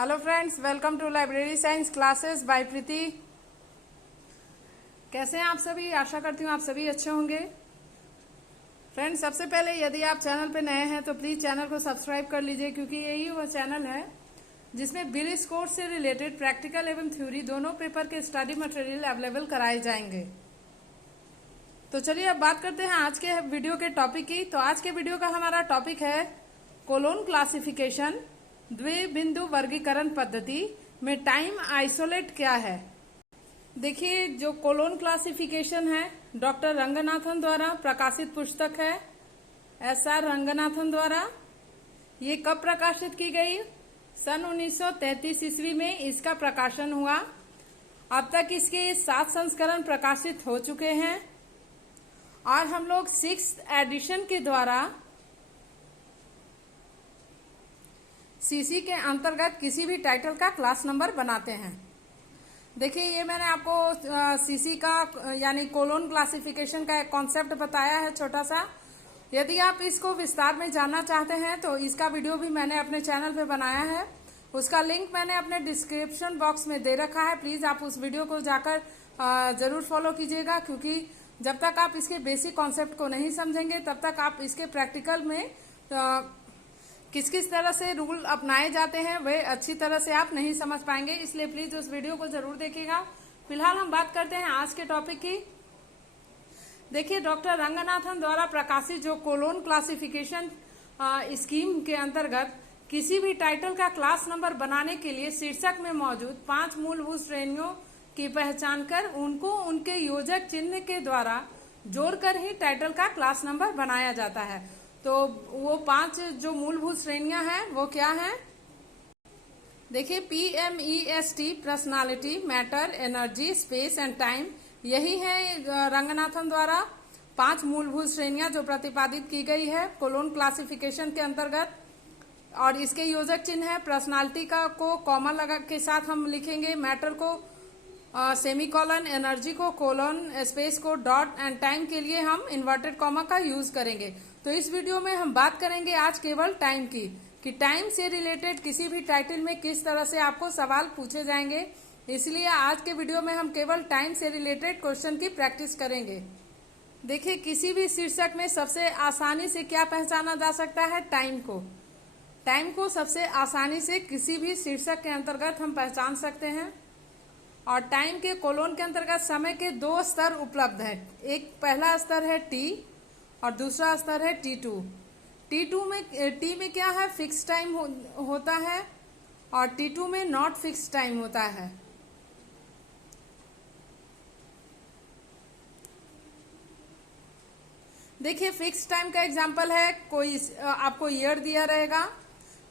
Hello friends, welcome to library science classes by Preeti. कैसे हैं आप सभी? आशा करती हूँ आप सभी अच्छे होंगे। फ्रेंड्स, सबसे पहले यदि आप चैनल पे नए हैं तो प्लीज चैनल को सब्सक्राइब कर लीजिए, क्योंकि यही वह चैनल है जिसमें बिलिस कोर्स से रिलेटेड प्रैक्टिकल एवं थ्योरी दोनों पेपर के स्टडी मटेरियल अवेलेबल कराए जाएंगे। तो चलिए अब बात करते हैं आज के वीडियो के टॉपिक की। तो आज के वीडियो का हमारा टॉपिक है कोलोन क्लासिफिकेशन, द्विबिंदु वर्गीकरण पद्धति में टाइम आइसोलेट क्या है। देखिए, जो कोलोन क्लासिफिकेशन है डॉक्टर रंगनाथन द्वारा प्रकाशित पुस्तक है, SR रंगनाथन द्वारा। ये कब प्रकाशित की गई? सन 1933 ईस्वी में इसका प्रकाशन हुआ। अब तक इसके 7 संस्करण प्रकाशित हो चुके हैं और हम लोग 6th एडिशन के द्वारा सीसी के अंतर्गत किसी भी टाइटल का क्लास नंबर बनाते हैं। देखिए, ये मैंने आपको सीसी का यानी कोलोन क्लासिफिकेशन का एक कॉन्सेप्ट बताया है छोटा सा। यदि आप इसको विस्तार में जानना चाहते हैं तो इसका वीडियो भी मैंने अपने चैनल पे बनाया है, उसका लिंक मैंने अपने डिस्क्रिप्शन बॉक्स में दे रखा है। प्लीज आप उस वीडियो को जाकर जरूर फॉलो कीजिएगा, क्योंकि जब तक आप इसके बेसिक कॉन्सेप्ट को नहीं समझेंगे तब तक आप इसके प्रैक्टिकल में किस किस तरह से रूल अपनाए जाते हैं वे अच्छी तरह से आप नहीं समझ पाएंगे। इसलिए प्लीज उस वीडियो को जरूर देखिएगा। फिलहाल हम बात करते हैं आज के टॉपिक की। देखिए, डॉक्टर रंगनाथन द्वारा प्रकाशित जो कोलोन क्लासिफिकेशन स्कीम के अंतर्गत किसी भी टाइटल का क्लास नंबर बनाने के लिए शीर्षक में मौजूद 5 मूलभूत श्रेणियों की पहचान कर उनको उनके योजक चिन्ह के द्वारा जोड़कर ही टाइटल का क्लास नंबर बनाया जाता है। तो वो 5 जो मूलभूत श्रेणियां हैं वो क्या हैं? देखिए, PMEST personality, matter, energy, space and time, यही है रंगनाथन द्वारा 5 मूलभूत श्रेणियां जो प्रतिपादित की गई है कोलोन क्लासिफिकेशन के अंतर्गत। और इसके योजक चिन्ह है पर्सनालिटी का को कॉमा लगा के साथ हम लिखेंगे, मैटर को सेमीकोलन, एनर्जी को colon, space co dot and time के लिए हम इन्वर्टेड कॉमा का यूज करेंगे। तो इस वीडियो में हम बात करेंगे आज केवल टाइम की, कि टाइम से रिलेटेड किसी भी टाइटल में किस तरह से आपको सवाल पूछे जाएंगे। इसलिए आज के वीडियो में हम केवल टाइम से रिलेटेड क्वेश्चन की प्रैक्टिस करेंगे। देखिए, किसी भी शीर्षक में सबसे आसानी से क्या पहचाना जा सकता है? टाइम को। टाइम को सबसे आसानी से किसी भी शीर्षक के अंतर्गत हम पहचान सकते हैं। और टाइम के कोलोन के अंतर्गत समय के 2 स्तर उपलब्ध है। एक पहला स्तर है T और दूसरा स्तर है T2। T में क्या है? फिक्स टाइम होता है और T2 में नॉट फिक्स टाइम होता है। देखिए, फिक्स टाइम का एग्जांपल है, कोई आपको ईयर दिया रहेगा,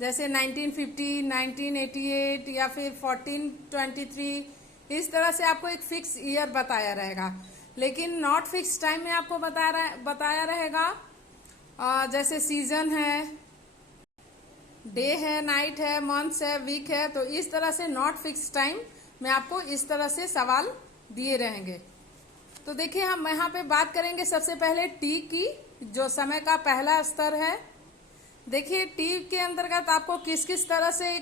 जैसे 1950, 1988 या फिर 1423, इस तरह से आपको एक फिक्स ईयर बताया रहेगा। लेकिन नॉट फिक्स टाइम में आपको बताया रहेगा जैसे सीजन है, डे है, नाइट है, मंथ्स है, वीक है। तो इस तरह से नॉट फिक्स टाइम में आपको इस तरह से सवाल दिए रहेंगे। तो देखिए, हम यहाँ पे बात करेंगे सबसे पहले टी की, जो समय का पहला स्तर है। देखिए, टी के अंतर्गत आपको किस किस तरह से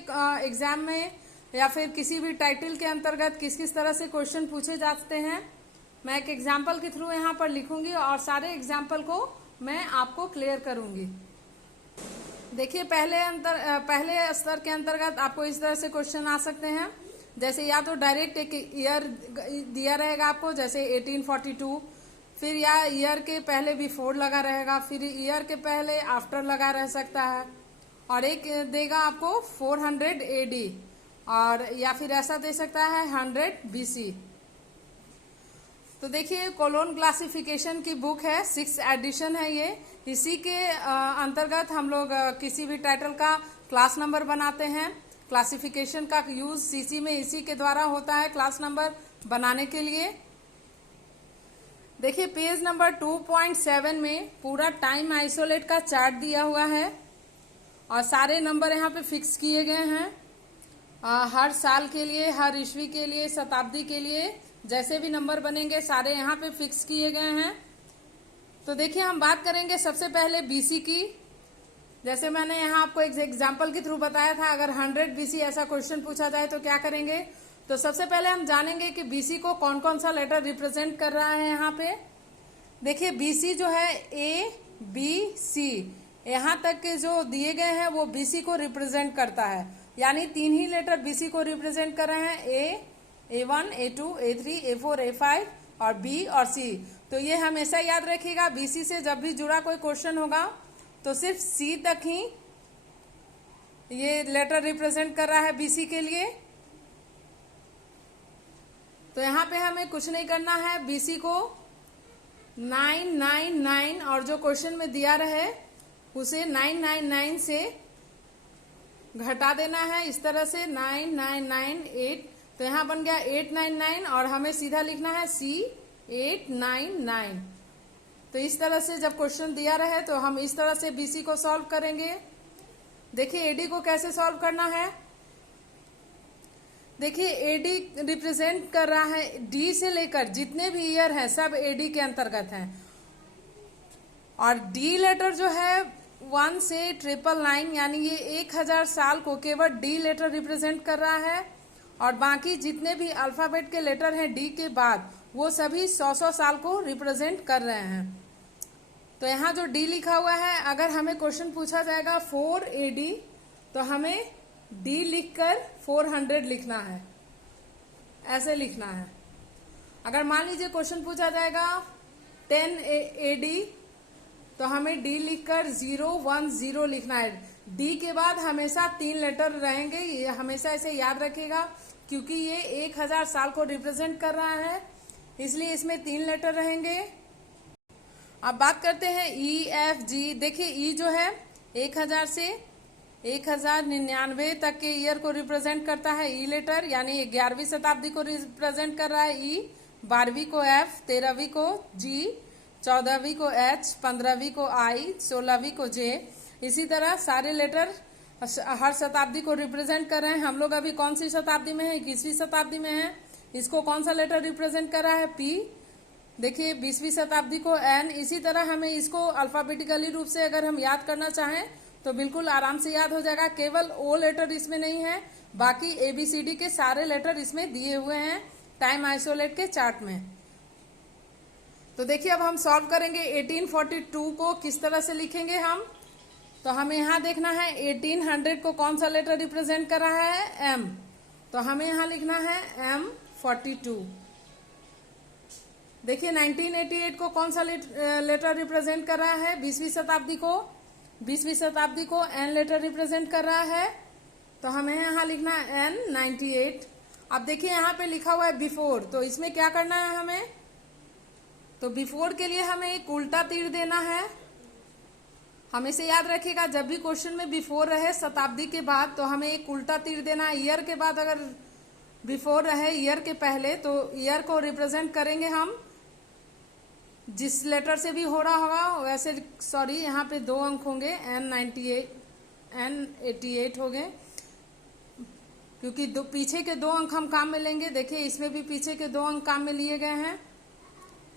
एग्जाम में या फिर किसी भी टाइटल के अंतर्गत किस किस तरह से क्वेश्चन पूछे जाते हैं, मैं एक एग्जाम्पल के थ्रू यहाँ पर लिखूंगी और सारे एग्जाम्पल को मैं आपको क्लियर करूंगी। देखिए, पहले स्तर के अंतर्गत आपको इस तरह से क्वेश्चन आ सकते हैं, जैसे या तो डायरेक्ट एक ईयर दिया रहेगा आपको, जैसे 1842, फिर या ईयर के पहले बिफोर लगा रहेगा, फिर ईयर के पहले आफ्टर लगा रह सकता है, और एक देगा आपको 400 AD, और या फिर ऐसा दे सकता है 100 BC। तो देखिए, कोलोन क्लासिफिकेशन की बुक है, 6th एडिशन है ये। इसी के अंतर्गत हम लोग किसी भी टाइटल का क्लास नंबर बनाते हैं। क्लासिफिकेशन का यूज सीसी में इसी के द्वारा होता है क्लास नंबर बनाने के लिए। देखिए, पेज नंबर 2.7 में पूरा टाइम आइसोलेट का चार्ट दिया हुआ है और सारे नंबर यहाँ पे फिक्स किए गए हैं। हर साल के लिए, हर ईस्वी के लिए, शताब्दी के लिए जैसे भी नंबर बनेंगे सारे यहाँ पे फिक्स किए गए हैं। तो देखिए, हम बात करेंगे सबसे पहले BC की। जैसे मैंने यहाँ आपको एक एग्जाम्पल के थ्रू बताया था, अगर 100 BC ऐसा क्वेश्चन पूछा जाए तो क्या करेंगे। तो सबसे पहले हम जानेंगे कि BC को कौन कौन सा लेटर रिप्रेजेंट कर रहा है। यहाँ पे देखिए BC जो है ABC, यहाँ तक के जो दिए गए हैं वो BC को रिप्रेजेंट करता है, यानी 3 ही लेटर BC को रिप्रेजेंट कर रहे हैं, A1, A2, A3, A4, A5 और B और C। तो ये हमेशा याद रखिएगा, BC से जब भी जुड़ा कोई क्वेश्चन होगा तो सिर्फ C तक ही ये लेटर रिप्रेजेंट कर रहा है BC के लिए। तो यहाँ पे हमें कुछ नहीं करना है, BC को 999 और जो क्वेश्चन में दिया रहे उसे 999 से घटा देना है, इस तरह से 9998। तो यहाँ बन गया 899 और हमें सीधा लिखना है C899। तो इस तरह से जब क्वेश्चन दिया रहे तो हम इस तरह से BC को सॉल्व करेंगे। देखिए AD को कैसे सॉल्व करना है। देखिए AD रिप्रेजेंट कर रहा है D से लेकर जितने भी ईयर हैं सब AD के अंतर्गत हैं, और D लेटर जो है 1 से 999 यानी ये 1000 साल को केवल D लेटर रिप्रेजेंट कर रहा है, और बाकी जितने भी अल्फाबेट के लेटर हैं D के बाद वो सभी 100 साल को रिप्रेजेंट कर रहे हैं। तो यहाँ जो D लिखा हुआ है, अगर हमें क्वेश्चन पूछा जाएगा 4AD तो हमें D लिखकर 400 लिखना है, ऐसे लिखना है। अगर मान लीजिए क्वेश्चन पूछा जाएगा 10AD तो हमें D लिखकर 010 लिखना है। D के बाद हमेशा 3 लेटर रहेंगे, ये हमेशा ऐसे याद रखिएगा, क्योंकि ये 1000 साल को रिप्रेजेंट कर रहा है, इसलिए इसमें 3 लेटर रहेंगे। अब बात करते हैं EFG। देखिए E जो है 1000 से 1099 तक के ईयर को रिप्रेजेंट करता है E लेटर, यानी 11वीं शताब्दी को रिप्रेजेंट कर रहा है E, 12वीं को F, 13वीं को G, 14वीं को H, 15वीं को I, 16वीं को J। इसी तरह सारे लेटर हर शताब्दी को रिप्रेजेंट कर रहे हैं। हम लोग अभी कौन सी शताब्दी में है, 21वीं शताब्दी में है। इसको कौन सा लेटर रिप्रेजेंट कर रहा है, P। देखिए 20वीं शताब्दी को N। इसी तरह हमें इसको अल्फाबेटिकली रूप से अगर हम याद करना चाहें तो बिल्कुल आराम से याद हो जाएगा, केवल O लेटर इसमें नहीं है, बाकी ABCD के सारे लेटर इसमें दिए हुए हैं टाइम आइसोलेट के चार्ट में। तो देखिए अब हम सॉल्व करेंगे 1842 को किस तरह से लिखेंगे हम। तो हमें यहाँ देखना है 1800 को कौन सा लेटर रिप्रेजेंट कर रहा है, M। तो हमें यहाँ लिखना है M42। देखिए 1988 को कौन सा लेटर रिप्रेजेंट कर रहा है, 20वीं शताब्दी को। 20वीं शताब्दी को N लेटर रिप्रेजेंट कर रहा है, तो हमें यहाँ लिखना है N98। अब देखिए यहाँ पे लिखा हुआ है बिफोर, तो इसमें क्या करना है हमें। तो बिफोर के लिए हमें एक उल्टा तीर देना है। हमेशा याद रखिएगा, जब भी क्वेश्चन में बिफोर रहे शताब्दी के बाद तो हमें एक उल्टा तीर देना है। ईयर के बाद अगर बिफोर रहे ईयर के पहले तो ईयर को रिप्रेजेंट करेंगे हम जिस लेटर से भी हो रहा होगा वैसे। सॉरी, यहाँ पे 2 अंक होंगे, N88 हो गए, क्योंकि पीछे के 2 अंक हम काम में लेंगे। देखिए इसमें भी पीछे के 2 अंक काम में लिए गए हैं।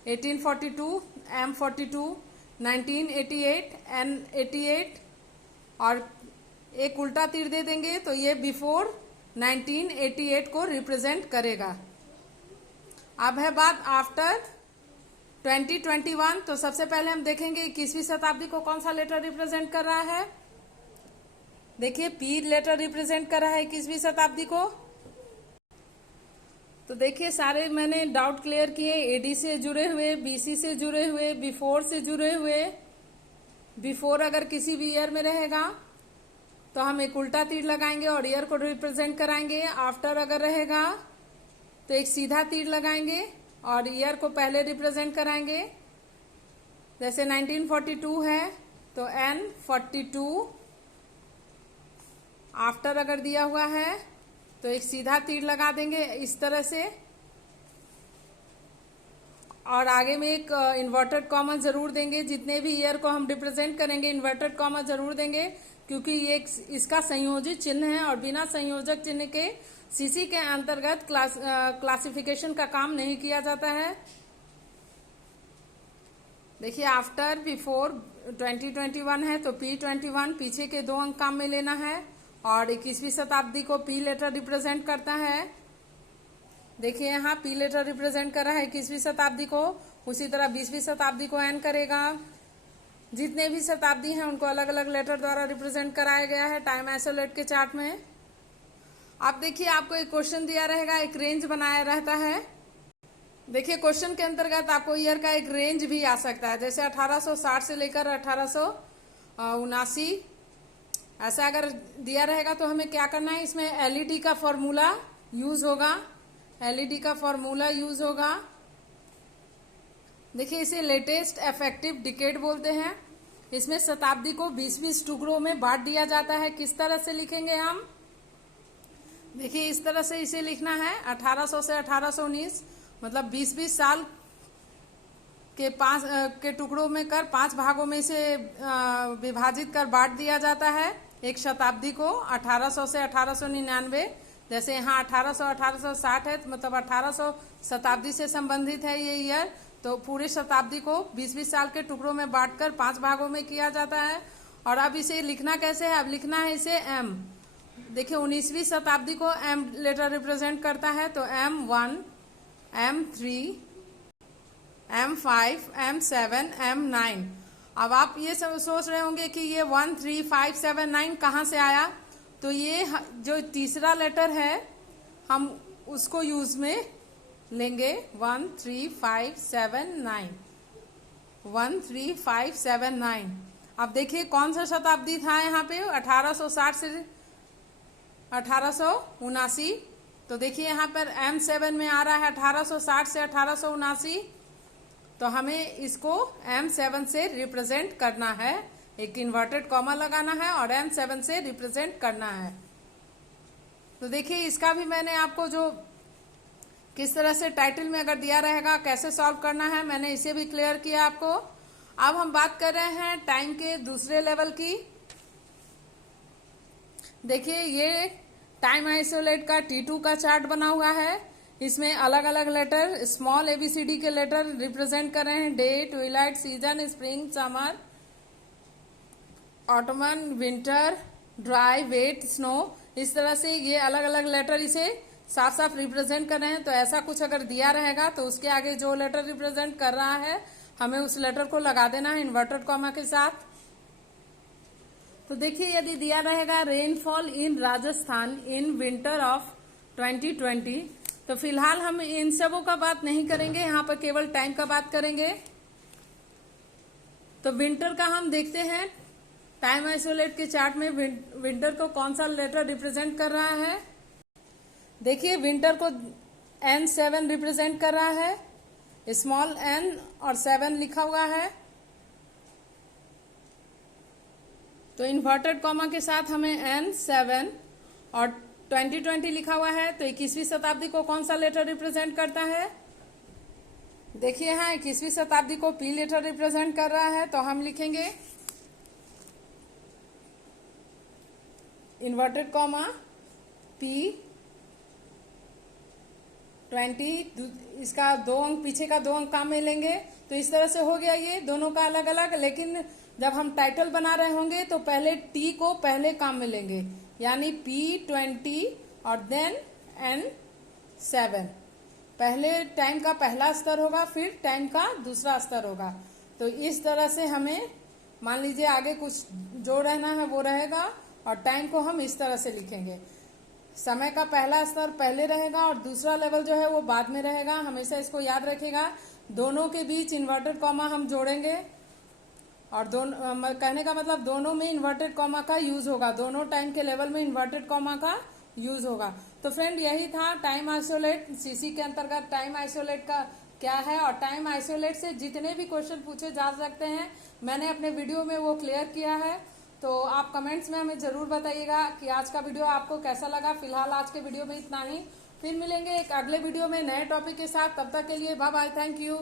1842 M42, 1988 N88, और एक उल्टा तीर दे देंगे तो ये बिफोर 1988 को रिप्रेजेंट करेगा। अब है बात आफ्टर 2021। तो सबसे पहले हम देखेंगे 21वीं शताब्दी को कौन सा लेटर रिप्रेजेंट कर रहा है। देखिए P लेटर रिप्रेजेंट कर रहा है 21वीं शताब्दी को। तो देखिए सारे मैंने डाउट क्लियर किए, AD से जुड़े हुए, BC से जुड़े हुए, बिफोर से जुड़े हुए। बिफोर अगर किसी भी ईयर में रहेगा तो हम एक उल्टा तीर लगाएंगे और ईयर को रिप्रेजेंट कराएंगे। आफ्टर अगर रहेगा तो एक सीधा तीर लगाएंगे और ईयर को पहले रिप्रेजेंट कराएंगे। जैसे 1942 है तो N42। आफ्टर अगर दिया हुआ है तो एक सीधा तीर लगा देंगे इस तरह से, और आगे में एक इन्वर्टेड कॉमा जरूर देंगे। जितने भी ईयर को हम रिप्रेजेंट करेंगे इन्वर्टेड कॉमा जरूर देंगे, क्योंकि ये इसका संयोजित चिन्ह है और बिना संयोजक चिन्ह के सीसी के अंतर्गत क्लासिफिकेशन का काम नहीं किया जाता है। देखिए आफ्टर बिफोर 2021 है तो P21 पीछे के 2 अंक काम में लेना है और 21वीं शताब्दी को P लेटर रिप्रेजेंट करता है। देखिए यहाँ P लेटर रिप्रेजेंट कर रहा है 21वीं शताब्दी को, उसी तरह 20वीं शताब्दी को N करेगा। जितने भी शताब्दी हैं उनको अलग अलग लेटर द्वारा रिप्रेजेंट कराया गया है टाइम आइसोलेट के चार्ट में। आप देखिए आपको एक क्वेश्चन दिया रहेगा, एक रेंज बनाया रहता है। देखिए क्वेश्चन के अंतर्गत आपको ईयर का एक रेंज भी आ सकता है, जैसे 1860 से लेकर 1879 ऐसा अगर दिया रहेगा तो हमें क्या करना है, इसमें एलईडी का फॉर्मूला यूज होगा। एलईडी का फॉर्मूला यूज होगा। देखिए इसे लेटेस्ट इफेक्टिव डिकेड बोलते हैं। इसमें शताब्दी को 20-20 टुकड़ों में बांट दिया जाता है। किस तरह से लिखेंगे हम, देखिए इस तरह से इसे लिखना है 1800 से 1819, मतलब 20-20 साल के के टुकड़ों में कर 5 भागों में इसे विभाजित कर बांट दिया जाता है एक शताब्दी को। 1800 से 1899, जैसे यहाँ 1860 है मतलब 1800 शताब्दी से संबंधित है ये ईयर, तो पूरे शताब्दी को 20-20 साल के टुकड़ों में बांटकर 5 भागों में किया जाता है। और अब इसे लिखना कैसे है, अब लिखना है इसे एम। देखिए 19वीं शताब्दी को एम लेटर रिप्रेजेंट करता है, तो M1, M3, M5, M7, M9। अब आप ये सब सोच रहे होंगे कि ये 1, 3, 5, 7, 9 कहाँ से आया, तो ये जो तीसरा लेटर है हम उसको यूज में लेंगे। 1, 3, 5, 7, 9, 1, 3, 5, 7, 9। अब देखिए कौन सा शताब्दी था यहाँ पे, 1860 से 1879। तो देखिए यहाँ पर M7 में आ रहा है 1860 से 1879, तो हमें इसको M7 से रिप्रेजेंट करना है, एक इन्वर्टेड कॉमा लगाना है और M7 से रिप्रेजेंट करना है। तो देखिए इसका भी मैंने आपको जो किस तरह से टाइटल में अगर दिया रहेगा कैसे सॉल्व करना है, मैंने इसे भी क्लियर किया आपको। अब हम बात कर रहे हैं टाइम के दूसरे लेवल की। देखिए ये टाइम आइसोलेट का T2 का चार्ट बना हुआ है। इसमें अलग अलग लेटर, स्मॉल ABCD के लेटर रिप्रेजेंट कर रहे हैं, day, twilight, season, spring, summer, autumn, winter, dry, wet, snow. इस तरह से ये अलग अलग लेटर इसे साफ साफ रिप्रेजेंट कर रहे हैं। तो ऐसा कुछ अगर दिया रहेगा तो उसके आगे जो लेटर रिप्रेजेंट कर रहा है हमें उस लेटर को लगा देना है इन्वर्टेड कॉमा के साथ। तो देखिए यदि दिया रहेगा rainfall in Rajasthan in winter of 2020, तो फिलहाल हम इन सबों का बात नहीं करेंगे, यहाँ पर केवल टाइम का बात करेंगे। तो विंटर का हम देखते हैं टाइम आइसोलेट के चार्ट में विंटर को कौन सा लेटर रिप्रेजेंट कर रहा है। देखिए विंटर को N7 रिप्रेजेंट कर रहा है, स्मॉल n और 7 लिखा हुआ है। तो इन्वर्टेड कॉमा के साथ हमें N7 और 2020 लिखा हुआ है। तो 21वीं शताब्दी को कौन सा लेटर रिप्रेजेंट करता है, देखिए यहाँ 21वीं शताब्दी को P लेटर रिप्रेजेंट कर रहा है। तो हम लिखेंगे इन्वर्टेड कॉमा P20, इसका 2 अंक पीछे का 2 अंक काम में लेंगे। तो इस तरह से हो गया ये दोनों का अलग अलग। लेकिन जब हम टाइटल बना रहे होंगे तो पहले T को पहले काम में लेंगे, यानी P20 और देन N7। पहले टाइम का पहला स्तर होगा, फिर टाइम का दूसरा स्तर होगा। तो इस तरह से हमें मान लीजिए आगे कुछ जो रहना है वो रहेगा और टाइम को हम इस तरह से लिखेंगे। समय का पहला स्तर पहले रहेगा और दूसरा लेवल जो है वो बाद में रहेगा। हमेशा इसको याद रखिएगा। दोनों के बीच इन्वर्टेड कॉमा हम जोड़ेंगे और दोनों कहने का मतलब दोनों में इन्वर्टेड कॉमा का यूज होगा, दोनों टाइम के लेवल में इन्वर्टेड कॉमा का यूज होगा। तो फ्रेंड यही था टाइम आइसोलेट। सीसी के अंतर्गत टाइम आइसोलेट का क्या है और टाइम आइसोलेट से जितने भी क्वेश्चन पूछे जा सकते हैं मैंने अपने वीडियो में वो क्लियर किया है। तो आप कमेंट्स में हमें जरूर बताइएगा कि आज का वीडियो आपको कैसा लगा। फिलहाल आज के वीडियो में इतना ही, फिर मिलेंगे एक अगले वीडियो में नए टॉपिक के साथ। तब तक के लिए बाय बाय, थैंक यू।